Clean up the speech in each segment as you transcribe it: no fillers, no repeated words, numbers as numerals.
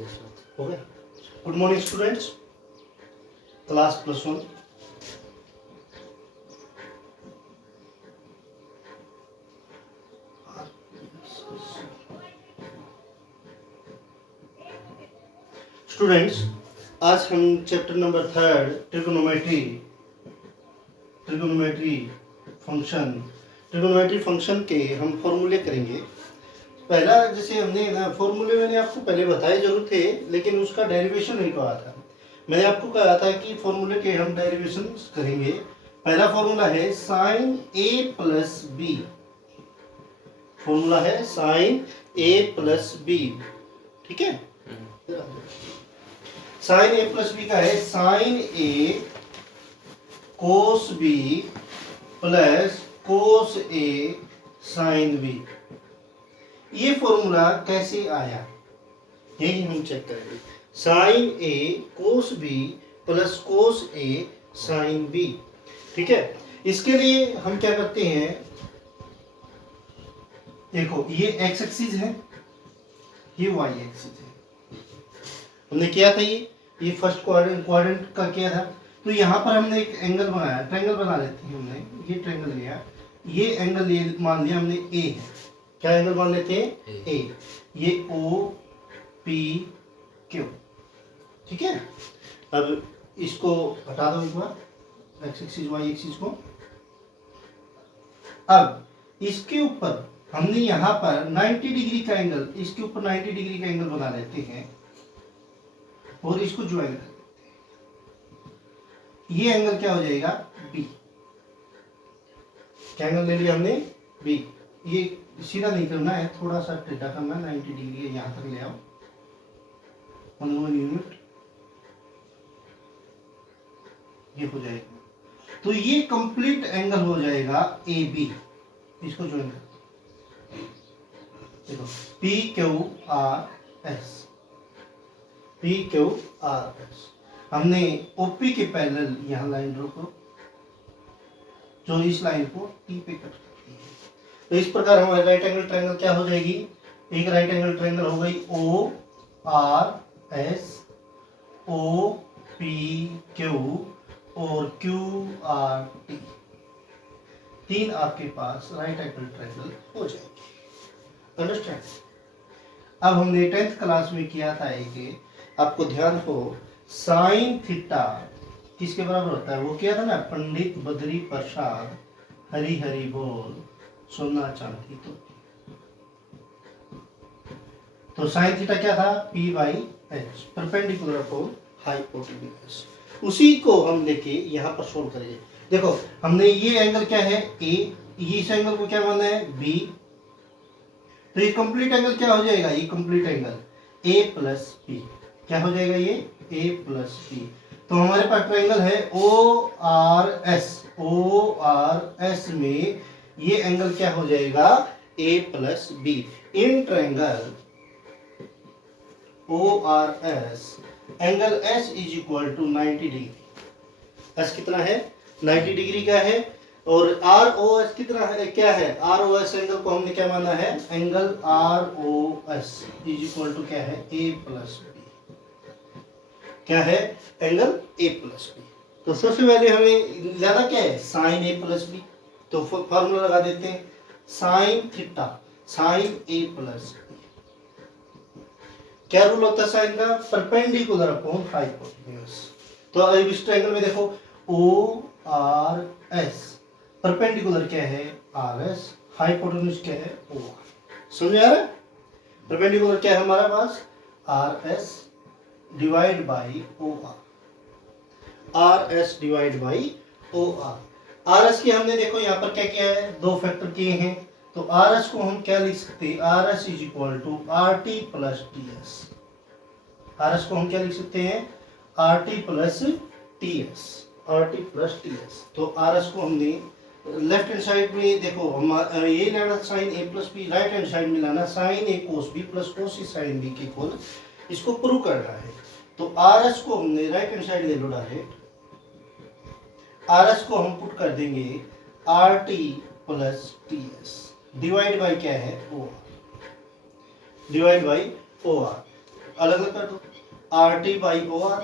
हो गया। Good morning students, class +1। Students, आज हम चैप्टर नंबर 3 ट्रिगोनोमेट्री फंक्शन के हम फॉर्मूले करेंगे। पहला जैसे हमने ना फॉर्मूले मैंने आपको पहले बताए जरूर थे, लेकिन उसका डेरिवेशन नहीं कहा था। मैंने आपको कहा था कि फॉर्मूले के हम डेरिवेशन करेंगे। पहला फॉर्मूला है sine A plus B. Formula है साइन ए प्लस बी, ठीक है। साइन ए प्लस बी का है sine A cos B plus cos A sine B. ये फॉर्मूला कैसे आया यही हम चेक करेंगे। Sign A cos B plus cos A sine B, ठीक है। इसके लिए हम क्या करते हैं, देखो ये एक्स एक्सिस है, ये वाई एक्सिस है। हमने किया था ये फर्स्ट क्वाड्रेंट का किया था। तो यहाँ पर हमने एक एंगल बनाया, ट्रायंगल बना लेते हैं। हमने ये ट्रायंगल लिया, ये एंगल ये मान लिया हमने ए है। क्या एंगल मान लेते हैं, ए। ये ओ पी क्यू, ठीक है। अब इसको हटा दो एक बार, एक्स एक्सिस वाई एक्सिस को। अब इसके ऊपर हमने यहाँ पर 90 डिग्री का एंगल, इसके ऊपर 90 डिग्री का एंगल बना लेते हैं और इसको ज्वाइन कर देते हैं। ये एंगल क्या हो जाएगा, बी। क्या एंगल ले लिया हमने, बी। ये सीधा नहीं करना है, थोड़ा सा टेढ़ा करना है, 90 डिग्री यहां तक ले आओ, 1 यूनिट, ये हो जाएगा। तो ये कंप्लीट एंगल हो जाएगा ए बी। इसको ज्वाइन कर देखो, P Q R S, P Q R S. हमने ओपी के पैरेलल यहां लाइन ड्रॉ करो, जो इस लाइन को टी पे कट करती है। तो इस प्रकार हमारे राइट एंगल ट्रायंगल क्या हो जाएगी, एक राइट एंगल ट्रायंगल हो गई O R S, O P Q और क्यू आर टी। 3 आपके पास राइट एंगल ट्रायंगल हो जाएगी। अंडरस्टैंड। अब हमने 10th क्लास में किया था एक, आपको ध्यान हो, साइन थीटा किसके बराबर होता है, वो किया था ना, पंडित बद्री प्रसाद हरि हरि बोल सोना चांदी। तो साइन थीटा क्या था, P by H, perpendicular upon hypotenuse. उसी को हम लेके यहाँ पर सोल्व करेंगे। देखो हमने ये एंगल क्या है, ए, इस एंगल को क्या माना है, बी। तो ये कंप्लीट एंगल क्या हो जाएगा, ये complete angle A plus B. क्या हो जाएगा ये, ए प्लस बी। तो हमारे पास ट्रायंगल है O R S. O R S में ये एंगल क्या हो जाएगा, A plus B. In triangle O R S angle S is equal to 90 degree. S कितना है, 90 डिग्री का है। और आर ओ एस कितना है, क्या है, आर ओ एस एंगल को हमने क्या माना है, angle R O S is equal to क्या है, ए प्लस बी। क्या है, एंगल ए प्लस बी। तो सबसे पहले हमें ज्यादा क्या है, साइन ए प्लस बी। तो फॉर्मूला लगा देते हैं, sine theta sine A plus B. क्या रूल होता है साइन का, परपेंडिकुलर अपॉन हाइपोटेन्यूज। तो अब इस ट्रायंगल में देखो ओ आर एस, परपेंडिकुलर क्या है, आर एस, हाइपोटेन्यूज क्या है, ओ आर। समझ आ रहा है। परपेंडिकुलर क्या है हमारे पास, R S divide by O R, R S divide by O R. R S की हमने देखो यहाँ पर क्या किया है, 2 फैक्टर किए हैं। तो आर एस को हम क्या लिख सकते हैं, R S is equal to R T plus T S. R S को हम क्या लिख सकते हैं, R T plus T S, R T plus T S. तो आर एस को हमने लेफ्ट हैंड साइड में देखो, हम ये लेना sine A plus B, right hand side में लाना sine A cos B plus cos sine B के इक्वल, इसको प्रूव करना है। तो आर एस को हमने राइट हैंड साइड ले लो डायरेक्ट, आर एस को हम पुट कर देंगे R T plus T S divide by क्या है, O R, divide by O R. अलग अलग कर दो, R T by O R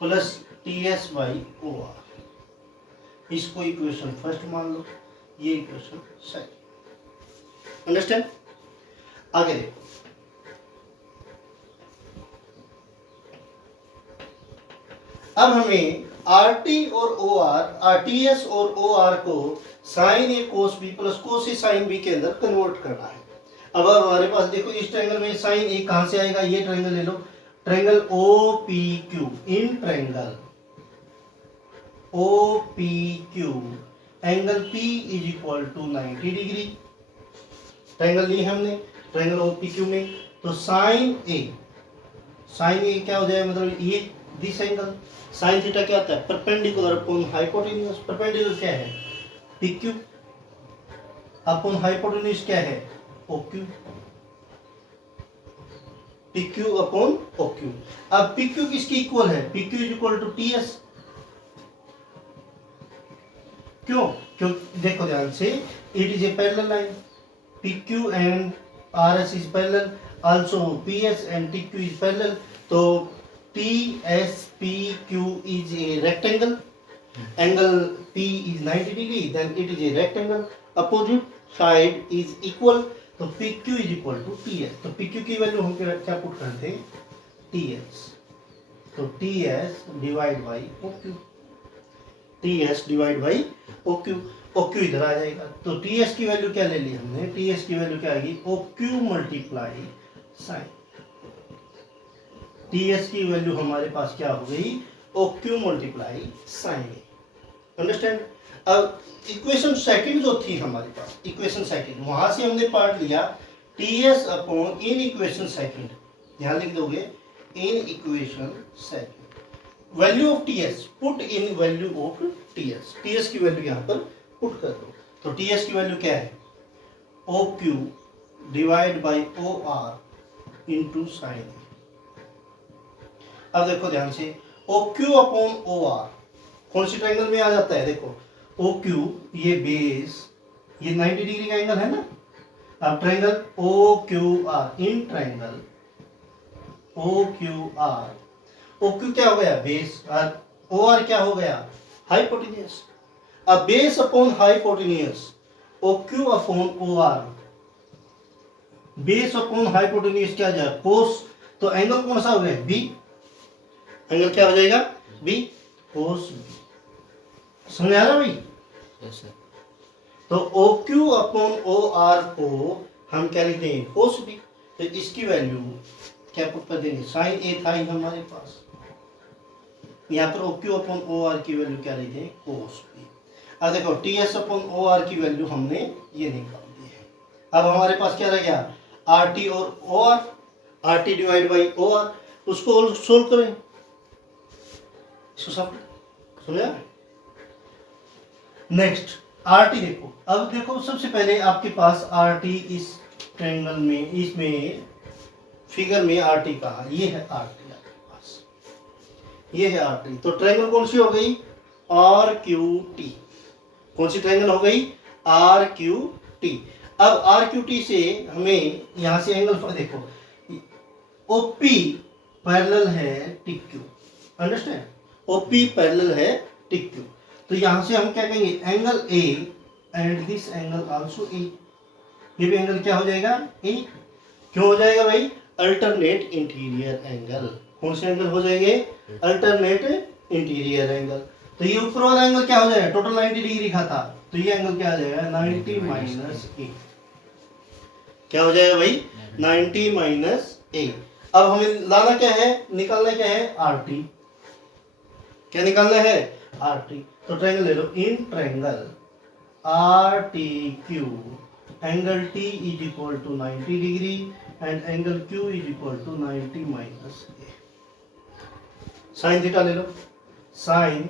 plus T S by O R. इसको इक्वेशन फर्स्ट मान लो, ये इक्वेशन सेकंड। अंडरस्टैंड? आगे देखो, अब हमें आर टी और O R, R T S और ओ आर को sine A cos B plus cos A sine B के अंदर कन्वर्ट करना है। अब हमारे पास देखो इस ट्रायंगल में साइन ए कहां से आएगा, ये ट्रायंगल ले लो, triangle O P Q, in triangle O P Q angle P is equal to 90 degree. Triangle ली हमने ट्रायंगल ओ पी क्यू में, तो साइन ए क्या हो जाएगा, मतलब ये दिस एंगल साइन थीटा क्या होता है, परपेंडिकुलर अपॉन हाइपोटेन्यूज। परपेंडिकुलर क्या है, पी क्यू, अपॉन हाइपोटेन्यूज क्या है, O Q, P Q upon O Q. अब पी क्यू किसकी इक्वल है, P Q is equal to T S. क्यों, क्यों देखो ध्यान से, it is a parallel line, P Q and R S is parallel, also P S and T Q is parallel. तो TSPQ is a rectangle, angle P is 90 degree, then it is a rectangle, opposite side is equal, तो PQ is equal to TS। तो PQ की value हम क्या put करते हैं, TS, तो TS divide by OQ, TS divide by OQ, OQ इधर आ जाएगा, तो TS की वैल्यू क्या ले ली हमने, TS की वैल्यू क्या आएगी, OQ मल्टीप्लाई साइन। टीएस की वैल्यू हमारे पास क्या हो गई, OQ मल्टीप्लाई साइन। अंडरस्टैंड? अब इक्वेशन सेकंड जो थी हमारे पास, इक्वेशन सेकंड, वहां से हमने पार्ट लिया TS upon in equation second, यहां लिख दोगे in equation second value of TS, put in value of TS, TS की वैल्यू यहां पर पुट कर दो। तो टीएस की वैल्यू क्या है, OQ divide by OR into sine. अब देखो ध्यान से, OQ अपॉन OR कौन सी ट्रायंगल में आ जाता है, देखो OQ ये बेस, ये 90 डिग्री का एंगल है ना। अब triangle OQR, in triangle OQR, OQ क्या हो गया, बेस, और OR क्या हो गया, हाइपोटेन्यूज। अब base upon hypotenuse, OQ upon OR, base upon hypotenuse क्या जाए, कोस, तो एंगल कौन सा हो गया, बी, एंगल क्या हो जाएगा, बी, कोस बी। समझ आ रहा भाई? Yes sir. तो OQ अपॉन OR को हम क्या लिखते हैं, कोस बी। तो इसकी वैल्यू क्या पुट कर देंगे, साइन ए था ही हमारे पास, यहाँ पर OQ अपॉन OR की वैल्यू क्या लिखते हैं, कोस बी। अब देखो TS अपॉन OR की वैल्यू हमने ये निकाल दी है। अब हमारे पास क्या रह गया, RT और OR, RT divide by OR, उसको सोल्व करें, इसको सब समझा। नेक्स्ट RT देखो, अब देखो सबसे पहले आपके पास RT इस ट्रायंगल में, इसमें फिगर में RT कहा, ये है RT आपके पास, ये है RT। तो ट्रायंगल कौन सी हो गई, RQT, कौन सी ट्रायंगल हो गई, RQT। अब RQT से हमें यहां से एंगल देखो, OP पैरेलल है TQ, अंडरस्टैंड, OP पैरेलल है TQ। तो यहां से हम क्या कहेंगे, angle A and this angle also A, ये भी एंगल क्या हो जाएगा, A। क्यों हो जाएगा भाई, अल्टरनेट इंटीरियर एंगल। कौन से एंगल हो जाएंगे, अल्टरनेट इंटीरियर एंगल। तो ये ऊपर वाला एंगल क्या हो जाएगा, टोटल 90 डिग्री का था, तो ये एंगल क्या आ जाएगा, 90 माइनस A। क्या हो जाएगा भाई, 90 माइनस A। अब हमें लाना क्या है, निकालना क्या है, RT। क्या निकालना है, RT। तो ट्रायंगल ले लो, in triangle RTQ angle T is equal to 90 degree and angle Q is equal to 90 minus A। Sine theta ले लो, साइन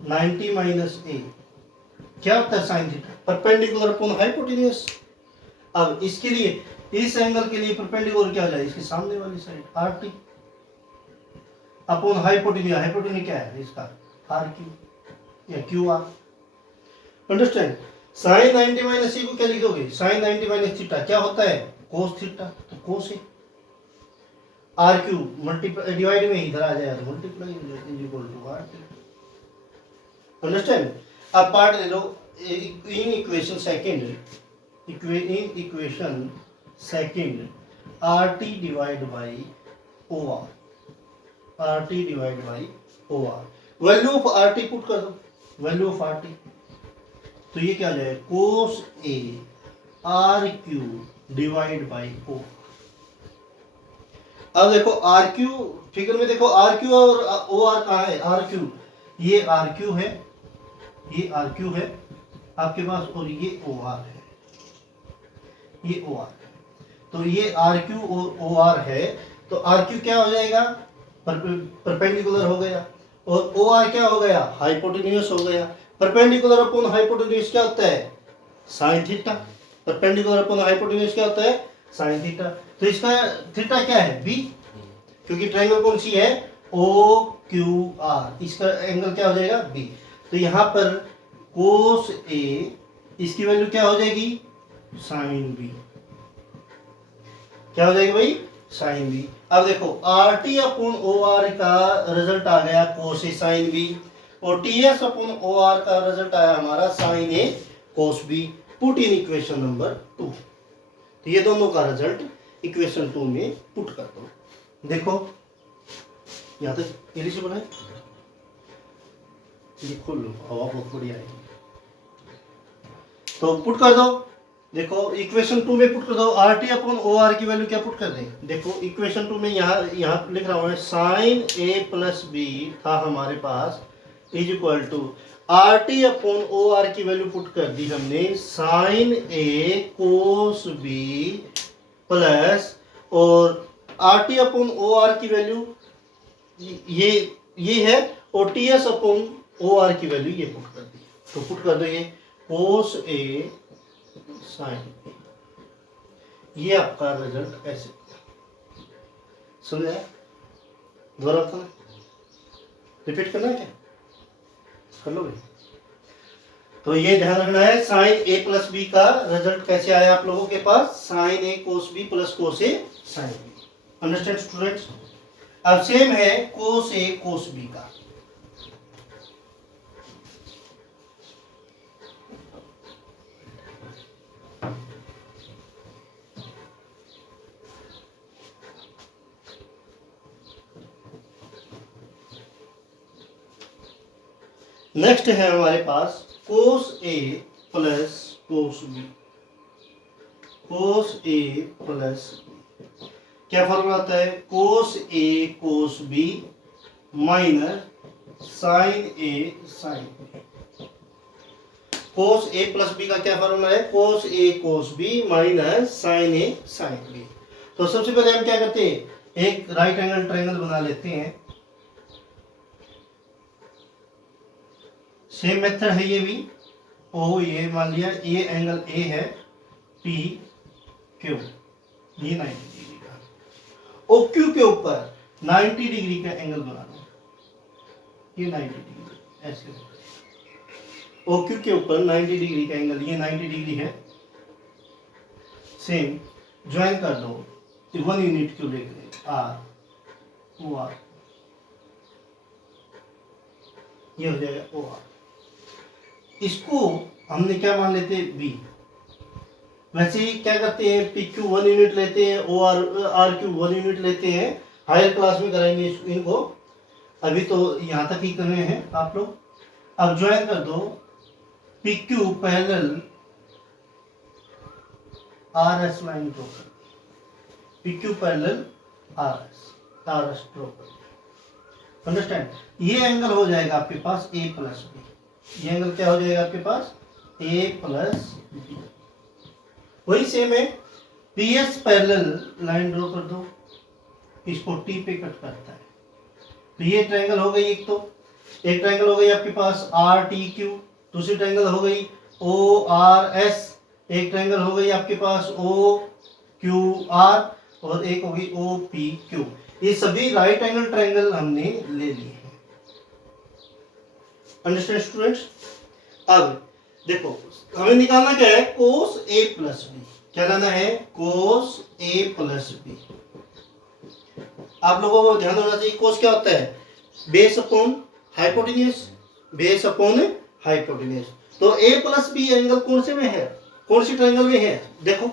90 माइनस A क्या होता है, sine theta perpendicular upon hypotenuse. अब इसके लिए, इस एंगल के लिए परपेंडिकुलर क्या हो जाएगा, इसके सामने वाली side RT upon hypotenuse. Hypotenuse क्या है इसका, RQ या QR। Understand? Sine 90 minus C को क्या लिखोगे, साइन 90 माइनस थीटा क्या होता है, कोस थीटा, तो cos A। R Q multiply divide में इधर आ जाएगा तो multiply is equal to R Q. Understand. अब पार्ट ले लो in equation second R T divide by O R value of R T put कर दो, वैल्यू ऑफ आर टी तो ये क्या हो जाएगा cos A R Q divide by O. अब देखो आर क्यू फिगर में देखो आर क्यू और ओ आर कहाँ है, आर क्यू ये आर क्यू है, ये आर क्यू है आपके पास और ये ओ आर है, ये ओ आर है। तो ये आर क्यू और ओ आर है तो आर क्यू क्या हो जाएगा परपेंडिकुलर हो गया और ओ आर क्या हो गया हाइपोटेन्यूस हो गया। परपेंडिकुलर अपॉन हाइपोटेन्यूस क्या होता है sine theta, perpendicular upon hypotenuse क्या होता है साइन थीटा। तो इसका थीटा क्या है बी, क्योंकि ट्रायंगल कौन सी है ओ क्यू आर, इसका एंगल क्या हो जाएगा बी। तो यहाँ पर कोस ए इसकी वैल्यू क्या हो जाएगी साइन बी, क्या हो जाएगी भाई साइन बी। अब देखो R T upon O R का रिजल्ट आ गया कोस ए साइन बी और T S upon O R का रिजल्ट आया हमारा sine A cos B. Put in equation number 2। तो ये दोनों का रिजल्ट इक्वेशन 2 में पुट कर दो। देखो यहाँ तक एलिजिबल है, ये खोल लो हवा बहुत बढ़िया है। तो पुट कर दो, देखो इक्वेशन 2 में पुट कर दो R T upon O R की वैल्यू क्या पुट कर दें। देखो इक्वेशन 2 में यहाँ लिख रहा हूँ साइन ए प्लस बी था हमारे पास is equal to R T upon O R की वैल्यू पुट कर दी हमने sine A cos B plus और R T upon O R की वैल्यू ये है और T S upon O R की वैल्यू ये पुट कर दी। तो पुट कर दो ये कोस ए साइन, ये आपका रिजल्ट ऐसे समझे, दोहरा था रिपीट करना है क्या कर लो भाई। तो ये ध्यान रखना है साइन ए प्लस बी का रिजल्ट कैसे आया आप लोगों के पास sign A cos B plus cos A sine B. Understand students. अब सेम है कोस ए कोस बी का। नेक्स्ट है हमारे पास कोस ए प्लस कोस बी, कोस ए प्लस क्या फॉर्मूला आता है cos A cos B minus sine A sine B. Cos A plus B का क्या फॉर्मूला है cos A cos B minus sine A sine B. तो सबसे पहले हम क्या करते हैं एक राइट एंगल ट्रायंगल बना लेते हैं। सेम मेथड है ये भी ओ ये मान लिया ये एंगल ए है पी क्यू ये 90 डिग्री का ओ क्यू के ऊपर 90 डिग्री का एंगल बना दो, ये 90 डिग्री ऐसे ओ क्यू के ऊपर 90 डिग्री का एंगल ये 90 डिग्री है। सेम ज्वाइन कर दो 1 यूनिट क्यू लेकर आर ओ आर, ये हो जाएगा ओ आर। इसको हमने क्या मान लेते हैं बी। वैसे ही क्या करते हैं पी क्यू 1 यूनिट लेते हैं ओ आर क्यू 1 यूनिट लेते हैं। हायर क्लास में कराएंगे इनको, अभी तो यहाँ तक ही कर रहे हैं आप लोग। अब ज्वाइन कर दो P Q parallel R S line draw कर, P Q parallel R S draw कर। अंडरस्टैंड। ये एंगल हो जाएगा आपके पास ए प्लस बी, ये एंगल क्या हो जाएगा आपके पास ए प्लस बी। वही सेम है P S parallel line draw कर दो, इसको टी पे कट करता है। तो ये ट्रायंगल हो गई एक, तो एक ट्रायंगल हो गई आपके पास आर टी क्यू, दूसरी ट्रायंगल हो गई ओ आर एस, एक ट्रायंगल हो गई आपके पास ओ क्यू आर और एक हो गई ओ पी क्यू। ये सभी राइट एंगल ट्रायंगल हमने ले लिए। Understand students. अब देखो हमें निकालना क्या है कोस ए प्लस बी, क्या लाना है कोस ए प्लस बी। आप लोगों को ध्यान होना चाहिए कोस क्या होता है, base upon hypotenuse, base upon hypotenuse. तो ए प्लस बी एंगल कौन से में है, कौन सी ट्रायंगल में है, देखो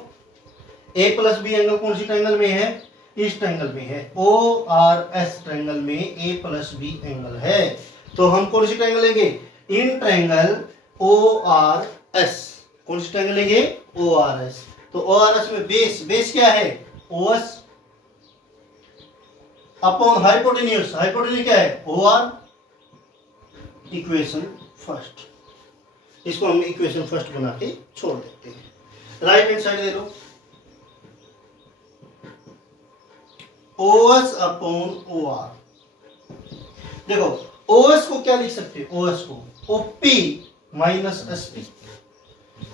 ए प्लस बी एंगल कौन सी ट्रायंगल में है, इस ट्रायंगल में है, ओ आर एस ट्रायंगल में ए प्लस बी एंगल है। तो हम कौन सी ट्रायंगल लेंगे, in triangle O R S, कौन सी ट्रायंगल लेंगे, ओ आर एस। तो ओ आर एस में बेस, बेस क्या है, O S upon hypotenuse, hypotenuse क्या है, ओ आर। इक्वेशन फर्स्ट, इसको हम इक्वेशन फर्स्ट बना के छोड़ देते हैं। राइट हैंड साइड ले लो, OS अपॉन OR। देखो OS को क्या लिख सकते हो, OS को OP माइनस SP,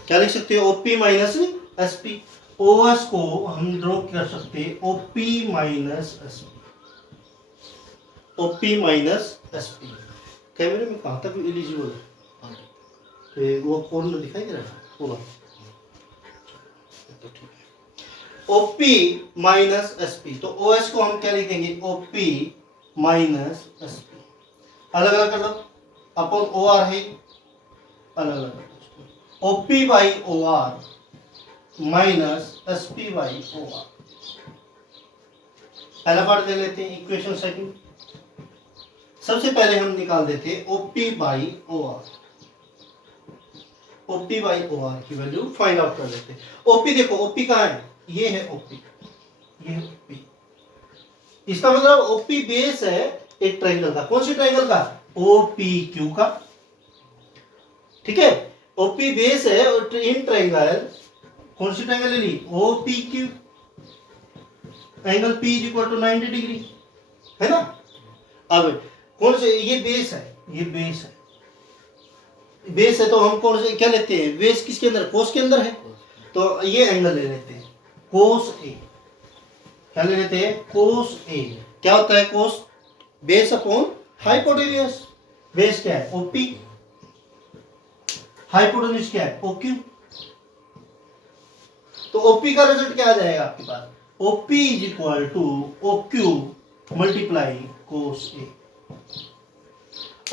क्या लिख सकते हो, OP माइनस SP। OS को हम ड्रॉ कर सकते हैं OP minus SP, OP minus SP। कैमरे में कहाँ तक एलिजिबल है, वो कॉर्नर दिखाई दे रहा है पूरा, तो ठीक है। OP माइनस SP, तो OS को हम क्या लिखेंगे, OP माइनस SP, अलग अलग कर लो, अपॉन OR है, अलग अलग OP by OR minus SP by OR। पहला पार्ट ले लेते हैं, इक्वेशन सेकंड। सबसे पहले हम निकाल देते हैं OP by OR, OP by OR की वैल्यू फाइंड आउट कर लेते हैं। OP देखो, OP कहाँ है, ये है OP, ये है OP। इसका मतलब OP बेस है एक ट्रायंगल का, कौन सी ट्रायंगल का, OPQ का, ठीक है। OP बेस है इन ट्रायंगल, कौन सी ट्रायंगल ले ली, OPQ, angle P is equal to 90 degree, है ना। अब कौन से, ये बेस है, ये बेस है, बेस है तो हम कौन से क्या लेते हैं, बेस किसके अंदर, कोस के अंदर है, तो ये एंगल ले लेते हैं कोस ए, क्या ले लेते हैं, कोस ए। क्या होता है कोस, बेस अपॉन हाइपोटेन्यूज, बेस क्या है OP, हाइपोटेन्यूज क्या है OQ। तो OP का रिजल्ट क्या आ जाएगा आपके पास, OP is equal to OQ multiply cos A.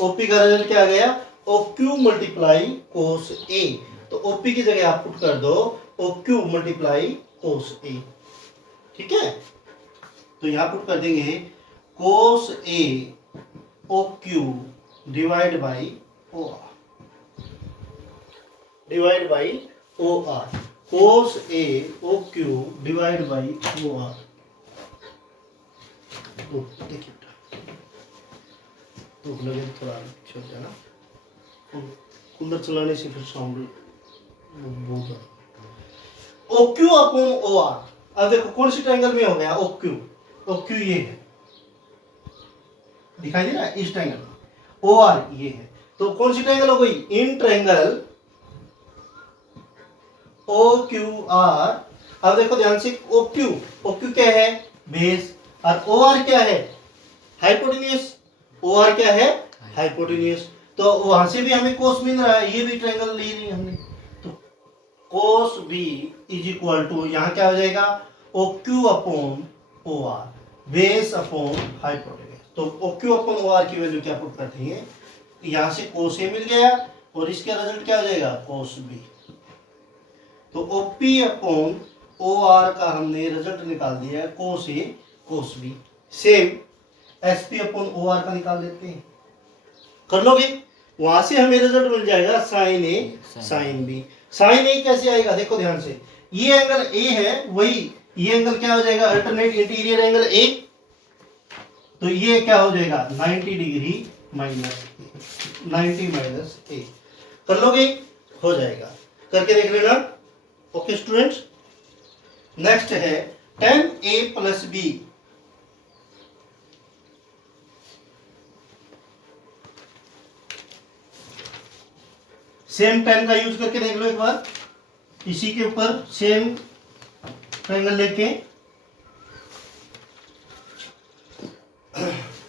OP का रिजल्ट क्या आ गया, OQ मल्टीप्लाई कोस ए। तो OP की जगह आप पुट कर दो OQ मल्टीप्लाई कोस ए, ठीक है। तो यहां पुट कर देंगे कोस ए OQ divide by OR, divide by OR, cos A OQ divide by OR। तो देखिए भूख लगे तो थोड़ा छोड़ जाना, कूलर चलाने से फिर साउंड बहुत। OQ अपॉन OR, अब देखो कौन सी ट्रायंगल में हो गया OQ, OQ ये है, दिखाई दे रहा है, इस ट्रायंगल में OR ये है, तो कौन सी ट्रायंगल हो गई, इन ट्रायंगल OQR। अब देखो ध्यान से, OQ क्या है, बेस, और OR क्या है, हाइपोटेन्यूज, OR क्या है, हाइपोटेन्यूज। तो वहां से भी हमें कोस मिल रहा है, ये भी ट्रायंगल ली नहीं हमने, तो cos B is equal to, यहां क्या हो जाएगा, OQ upon OR, base upon hypotenuse. तो OQ अपॉन OR की वैल्यू क्या पुट करते हैं, यहां से कोस ए मिल गया, और इसका रिजल्ट क्या हो जाएगा, कोस बी। तो OP अपॉन OR का हमने रिजल्ट निकाल दिया है, cos A cos B. Same SP upon OR का निकाल देते हैं, कर लोगे, वहां से हमें रिजल्ट मिल जाएगा sine A sine B. Sine ए कैसे आएगा, देखो ध्यान से, ये एंगल ए है, वही ये एंगल क्या हो जाएगा, अल्टरनेट इंटीरियर एंगल ए, तो ये क्या हो जाएगा 90 डिग्री माइनस 90 माइनस ए। कर लोगे, हो जाएगा, करके देख लेना। ओके स्टूडेंट्स, नेक्स्ट है tan A plus B. Same tan का यूज करके देख लो एक बार, इसी के ऊपर सेम ट्रायंगल लेके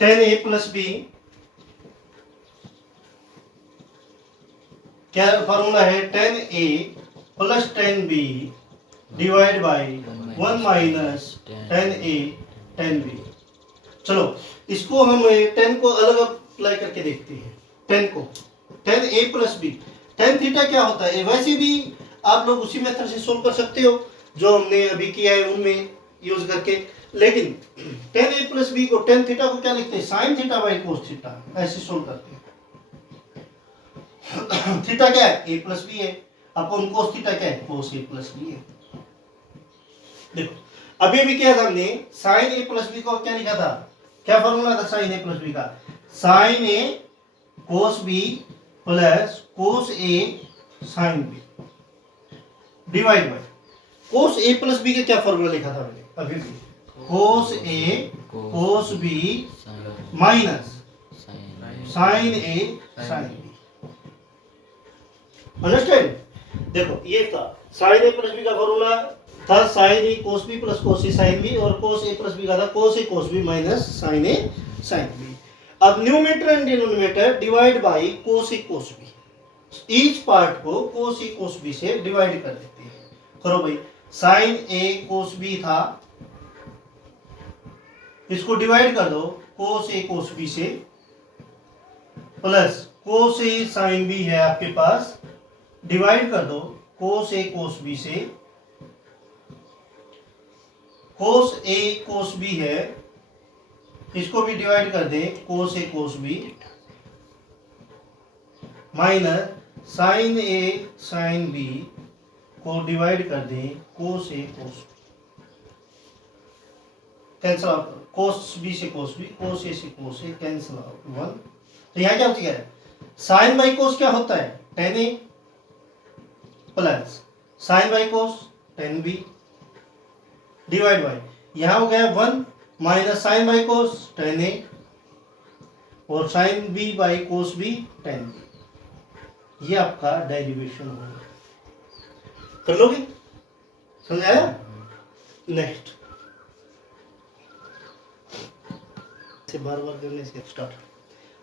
tan A प्लस बी, क्या फॉर्मूला है, tan A plus tan B divide by 1 minus tan A tan B। चलो इसको हम 10 को अलग अप्लाई करके देखते हैं। 10 को 10a plus B, tan theta क्या होता है? वैसे भी आप लोग उसी मेथड से सोल्व कर सकते हो जो हमने अभी किया है उनमें यूज करके, लेकिन 10a प्लस बी को, टेन थीटा को क्या लिखते हैं? Sine theta by cos theta, ऐसे सोल्व करते हैं। थीटा क्या है? a प्लस बी है, अपन कोस थीटा क्या है? कोस a प्लस बी है। देखो अभी अभी क्या था हमने, साइन a प्लस बी को क्या लिखा था? क्या फॉर्मूला था साइन a प्लस बी का? Sine a cos B plus cos a sine B divide by cos a plus B का क्या फॉर्मूला लिखा था मैंने अभी भी? Cos a cos b minus sine a sine b। Understand? देखो ये था साइन a प्लस बी का फॉर्मूला था sine a cos b plus cos a sine b, और कोस a प्लस b का था cos a cos b minus sine a sine b। अब numerator and denominator divide by cos a cos b, each part को cos a cos b से divide कर देते हैं। करो भाई, साइन a कोस b था, इसको डिवाइड कर दो कोस a कोस b से, plus cos a sine b है आपके पास, डिवाइड कर दो कोस a कोस b से, कोस a कोस b है, इसको भी डिवाइड कर दे cos a cos b, minus sine a sine b को डिवाइड कर दे cos a cos b। Cancel out, cos b से कोस b, कोस a से कोस a, कैंसिल आउट 1। तो यहाँ क्या होती है? साइन बाई कोस क्या होता है? Tan A plus sine by cos tan B divide by, यहाँ हो गया 1 minus sine by cos tan A और sine B by cos B tan B. ये आपका डेरिवेशन होगा। कर लोगे? समझ आया? नेक्स्ट से बार बार करने से स्टार्ट।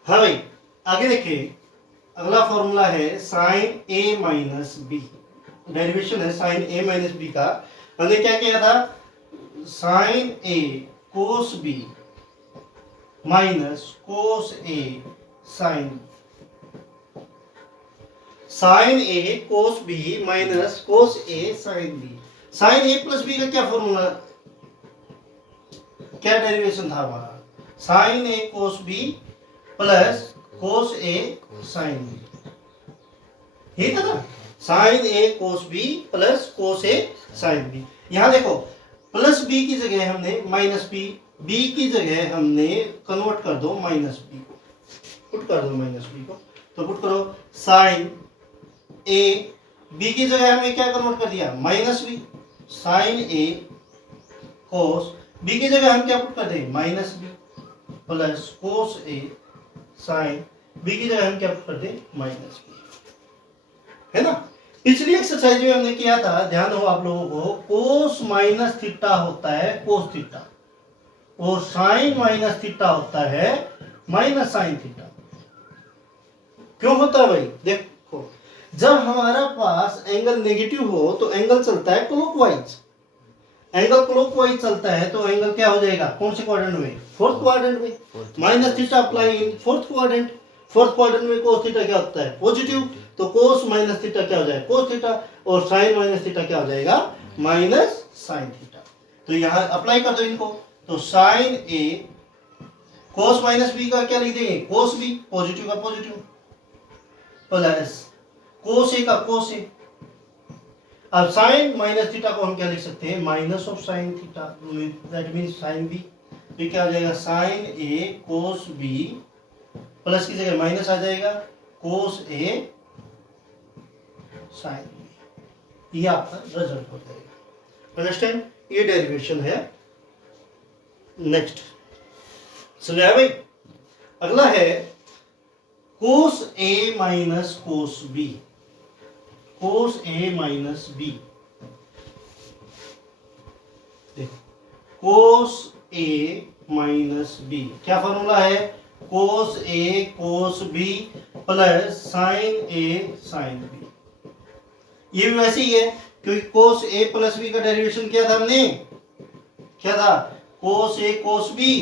हाँ भाई आगे देखिए, अगला फॉर्मूला है sine A minus B, derivation है साइन ए माइनस बी का। हमने क्या किया था? Sign A cos B minus cos A sign, sign A cos B minus cos A sine B. Sine A plus B का क्या formula, क्या derivation था हमारा? Sine A cos B plus cos A sine B, ये था ना? Sine A cos B plus cos A sine B. यहां देखो प्लस बी की जगह हमने माइनस बी, बी की जगह हमने कन्वर्ट कर दो माइनस बी को, पुट कर दो माइनस बी को। तो पुट करो साइन ए, बी की जगह हमने क्या कन्वर्ट कर दिया? Minus B, sine A cos B की जगह हम क्या पुट कर दें? Minus B plus cos A sine B की जगह हम क्या पुट कर दें? माइनस बी, है ना? पिछली एक्सरसाइज में हमने किया था, ध्यान हो आप लोगों को, कोस माइनस थीटा होता है कोस थीटा और साइन माइनस थीटा होता है माइनस साइन थीटा। क्यों होता है भाई? देखो जब हमारा पास एंगल नेगेटिव हो तो एंगल चलता है क्लॉकवाइज, एंगल क्लॉकवाइज चलता है तो एंगल क्या हो जाएगा? कौन से क्वाड्रेंट में? फोर्थ क्वाड्रेंट में। Minus theta apply in fourth quadrant, fourth quadrant में कोस थीटा क्या होता है? पॉजिटिव, तो कोस माइनस थीटा क्या हो जाएगा? कोस थीटा, और साइन माइनस थीटा क्या हो जाएगा? Minus sine theta. तो यहाँ अप्लाई कर दो इनको, तो sign A cos minus B का क्या लिख देंगे? कोस बी, पॉजिटिव का पॉजिटिव, प्लस कोस ए का कोस ए। अब साइन माइनस थीटा को हम क्या लिख सकते हैं? Minus of sine theta, that means sine B. तो क्या हो जाएगा? Sine A cos B, plus की जगह माइनस आ जाएगा, कोस ए साइन बी। ये आपका रिजल्ट हो जाएगा। अंडरस्टैंड? ये डेरिवेशन है। नेक्स्ट समझाया भाई? अगला है कोस ए माइनस कोस बी, कोस ए माइनस बी। देखो कोस ए माइनस बी क्या फॉर्मूला है? Cos A cos B plus sine A sine B. ये भी वैसे ही है क्योंकि कोस ए प्लस बी का डेरिवेशन किया था हमने, क्या था? कोस A cos B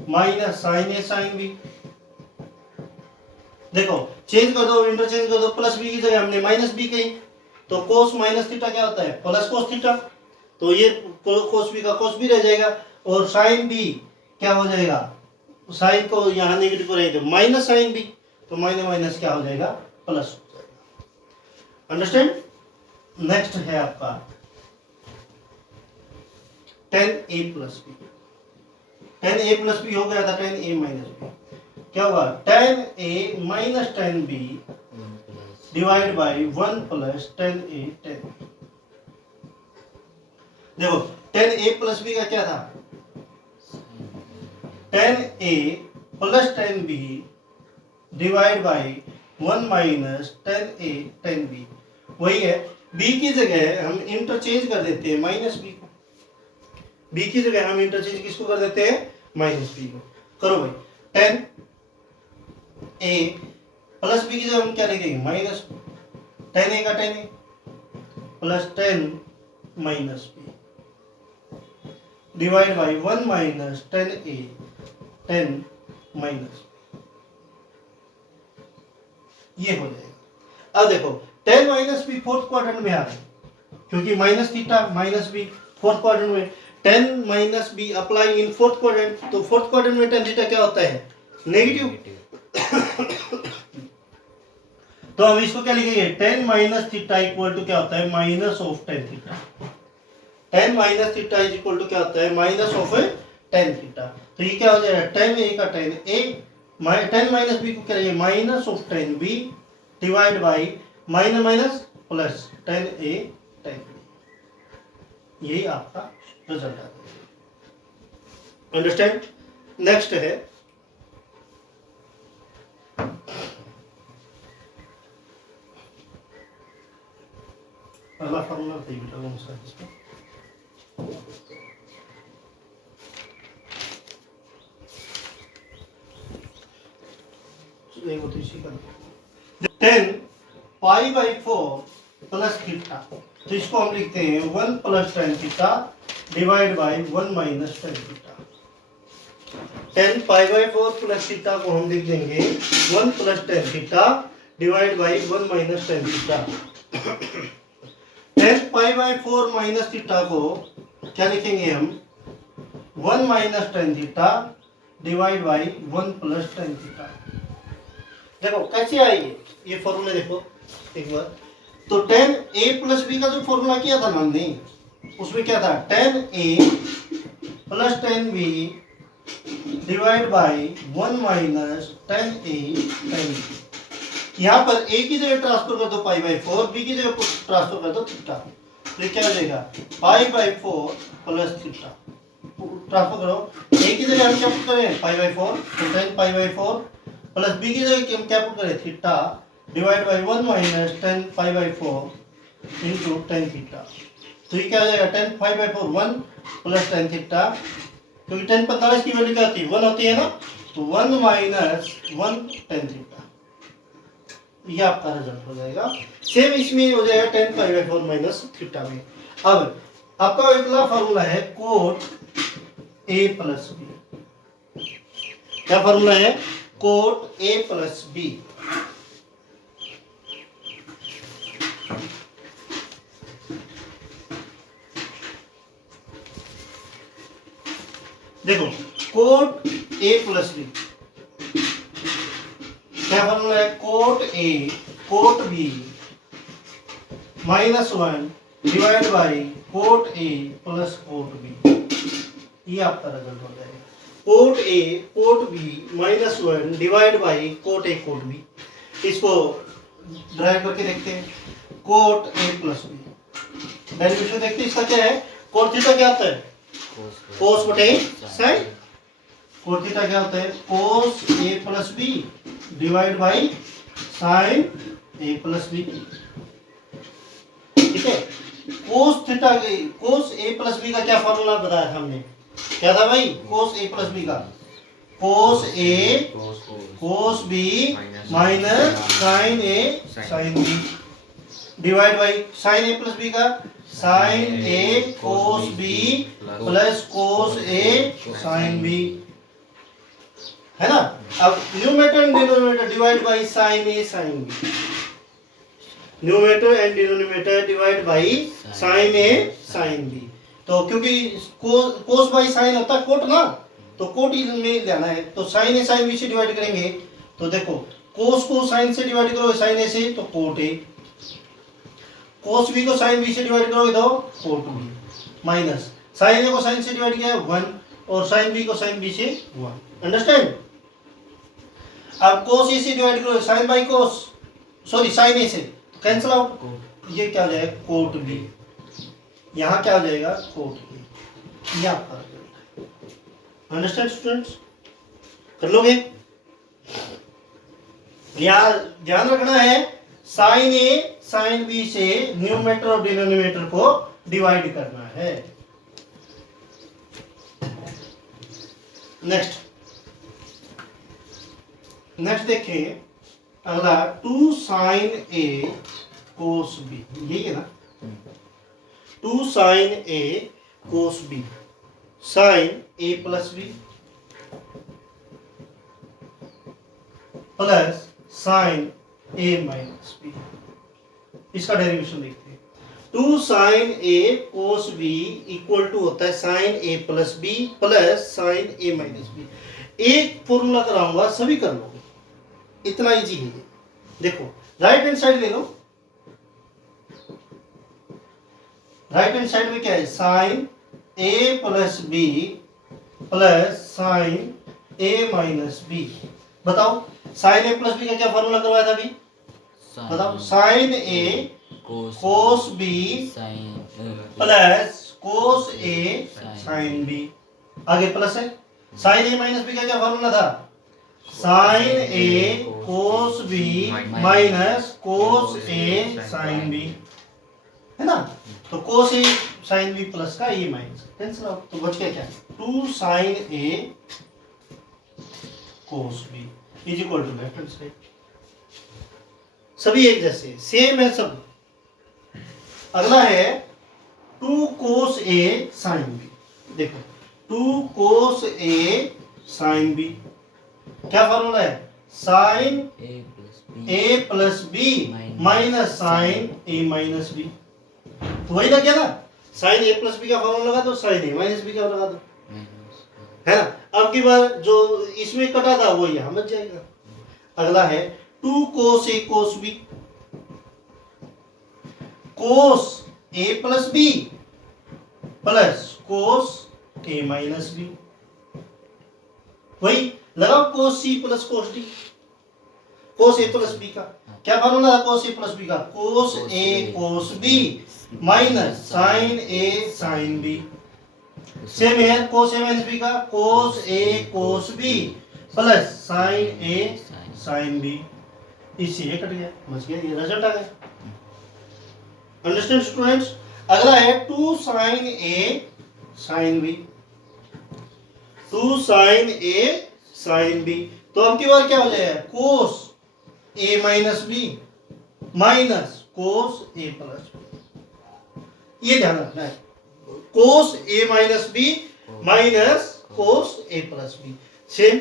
minus sine A sine B. देखो चेंज कर दो, इंटरचेंज कर दो, प्लस बी की जगह हमने माइनस बी कही, तो कोस माइनस थीटा क्या होता है, प्लस कोस थीटा। तो ये कोस बी का कोस बी रह जाएगा, और साइन बी क्या हो जाएगा, साइन को यहाँ नेगेटिव को रहेगा माइनस साइन बी, तो माइनस माइनस क्या हो जाएगा, प्लस हो जाएगा। अंडरस्टैंड। नेक्स्ट है आपका tan a plus B. tan a plus B हो गया था tan a माइनस बी, क्या होगा tan a minus tan b divide by 1 plus tan a tan b। देखो tan a प्लस b का क्या था, tan a plus tan b divide by 1 minus tan a tan b। वही है, b की जगह हम इंटरचेंज कर देते हैं माइनस b को, b की जगह हम इंटरचेंज किसको कर देते हैं, माइनस b को। करो भाई, tan a प्लस b की जगह हम क्या लिखेंगे, माइनस tan a का tan a plus tan minus b divide by 1 minus tan a tan minus, ये हो जाएगा। अब देखो tan minus B fourth quadrant में आ रहा है, क्योंकि minus theta minus B fourth quadrant में, tan minus B apply in fourth quadrant, तो फोर्थ क्वाड्रेंट में tan थीटा क्या होता है, नेगेटिव। तो हम इसको क्या लिखेंगे, tan minus theta equal to क्या होता है, minus of tan theta. tan minus theta is equal to क्या होता है, माइनस ऑफ tan थीटा। तो ये क्या हो जाएगा, tan a का tan a, tan minus b को क्या लिखेंगे, minus of tan b divide by minus minus plus tan a tan b। यही आपका रिजल्ट है। अंडरस्टैंड। नेक्स्ट है अगला फॉर्मूला बताइए बेटा कौन सा है इसमें। देखो तो इसी का 10 पाई बाई 4 प्लस थीटा, तो इसको हम लिखते हैं 1 plus tan theta divide by 1 minus tan theta. 10 pi by 4 plus theta को हम लिख देंगे 1 plus tan theta divide by 1 minus tan theta. 10 pi by 4 minus theta को क्या लिखेंगे हम, 1 minus tan theta divide by 1 plus tan theta. देखो कैसे आएगी ये फॉर्मूला, देखो एक बार। तो tan a प्लस b का जो फॉर्मूला किया था ना हमने, उसमें क्या था, tan a plus tan b divide by 1 minus tan a tan b। यहाँ पर a की जगह ट्रांसफर कर दो पाई बाई 4, b की जगह ट्रांसफर कर दो थीटा, तो ये क्या हो जाएगा, पाई बाई 4 प्लस थीटा। ट्रांसफर करो, a की जगह हम क्या पुट करें, पाई बाई 4, तो tan pi by 4 plus b की जगह हम क्या पुट करें, theta divide by 1 minus tan pi by 4 into tan theta. तो ये क्या हो जाएगा, tan pi by 4 1 plus tan theta, क्योंकि tan 45 की वैल्यू क्या होती है, 1 होती है ना, तो 1 माइनस 1 tan थीटा। ये आपका रिजल्ट हो जाएगा। सेम इसमें हो जाएगा tan pi by 4 minus theta में। अब आपका अगला फॉर्मूला है कोट a प्लस b। क्या फॉर्मूला है, कोट a प्लस b। देखो कोट a प्लस b क्या फॉर्मूला है, cot a cot b minus 1 divide by cot a plus cot b। ये आपका रिजल्ट हो जाएगा, cot a cot b minus 1 divide by cot a cot b। इसको drive करके देखते हैं, coat a plus b derivation देखते हैं। इसका क्या है, कोट थीटा क्या होता है, कोस बटे साइन। कोट थीटा क्या होता है, कोस a plus b divide by sine a plus b। ठीक है, cos theta cos a plus b का क्या फॉर्मूला बताया था हमने, क्या था भाई, कोस a प्लस b का, cos a cos b minus sine a sine b divide by sine a plus b का sine a cos b plus cos a sine b। है ना। अब numerator and denominator divide by sine A sine B, numerator and denominator divide by sine A sine B. तो क्योंकि कोस by sine होता है coat ना, तो कोट ही में लेना है, तो साइन ए साइन बी से डिवाइड करेंगे। तो देखो कोस को साइन से डिवाइड करोगे साइन ए से तो कोट ए, कोस बी को साइन बी से डिवाइड करोगे तो cot B, minus sine A को साइन से डिवाइड किया है 1 और साइन बी को साइन बी से 1। अंडरस्टैंड। अब कोस ए से डिवाइड करोगे sine by cos, sorry sine A से कैंसिल आउट, ये क्या हो जाएगा कोट बी, यहाँ क्या हो जाएगा कोट बी, यहाँ पर। अंडरस्टैंड स्टूडेंट्स, कर लोगे। यहाँ ध्यान रखना है साइन ए साइन बी से न्यूमरेटर और डिनोमिनेटर को डिवाइड करना है। नेक्स्ट देखें अगला 2 साइन ए कोस बी, यही है ना 2 sine A cos B, sine A plus B plus sine A minus B. इसका डेरिवेशन देखते हैं। 2 sine A cos B equal to होता है sine A plus B plus sine A minus B. एक formula कराऊंगा, सभी कर लोगे, इतना इजी है ये। देखो राइट हैंड साइड ले लो, राइट हैंड साइड में क्या है sine A plus B plus sine A minus B. बताओ साइन ए प्लस बी का क्या फॉर्मूला करवाया था अभी, बताओ sign A cos B plus cos A sine B, आगे प्लस है। साइन ए माइनस बी का क्या फॉर्मूला था sign A cos B minus cos A sine B, है ना। तो कोस ए साइन बी प्लस का ए माइनस कैंसिल आउट, तो बच गया क्या 2 sine A cos B is equal to left hand side. सभी एक जैसे सेम है सब। अगला है 2 कोस ए साइन बी। देखो 2 कोस ए साइन बी क्या फॉर्मूला है sine A plus B minus sine A minus B. तो वही ना क्या ना, साइन ए प्लस बी का फॉर्मूला लगा दो, साइन ए माइनस बी का लगा दो, है ना। अब की बार जो इसमें कटा था वो यहां बच जाएगा। अगला है 2 cos A cos B, cos A plus B plus cos A minus B. वही लगाओ कोस सी प्लस कोस डी, कोस ए प्लस बी का क्या फॉर्मूला था कोस ए प्लस बी का कोस A cos B minus sine A sine B. Same है cos ए minus B का कोस A cos B plus sine A sine B. इससे ये कट गया, बच गया, ये रिजल्ट आ गया। Understand students. अगला है 2 sine A sine B, 2 sine A sine B. तो अब की बार क्या हो जाएगा कोस ए माइनस बी माइनस कोस ए प्लस बी। ये ध्यान रखना है कोस ए माइनस बी माइनस कोस ए प्लस बी। सेम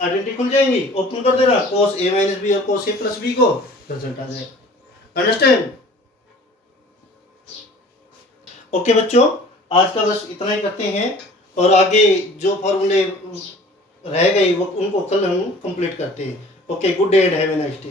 आइडेंटिटी खुल जाएंगी, ओपन कर देना कोस ए माइनस बी और कोस ए प्लस बी को, रिजल्ट आ जाएगा। अंडरस्टैंड। ओके बच्चों, आज का बस इतना ही करते हैं और आगे जो फॉर्मूले रह गए वो उनको कल हम कंप्लीट करते हैं। Okay, good day and have a nice day.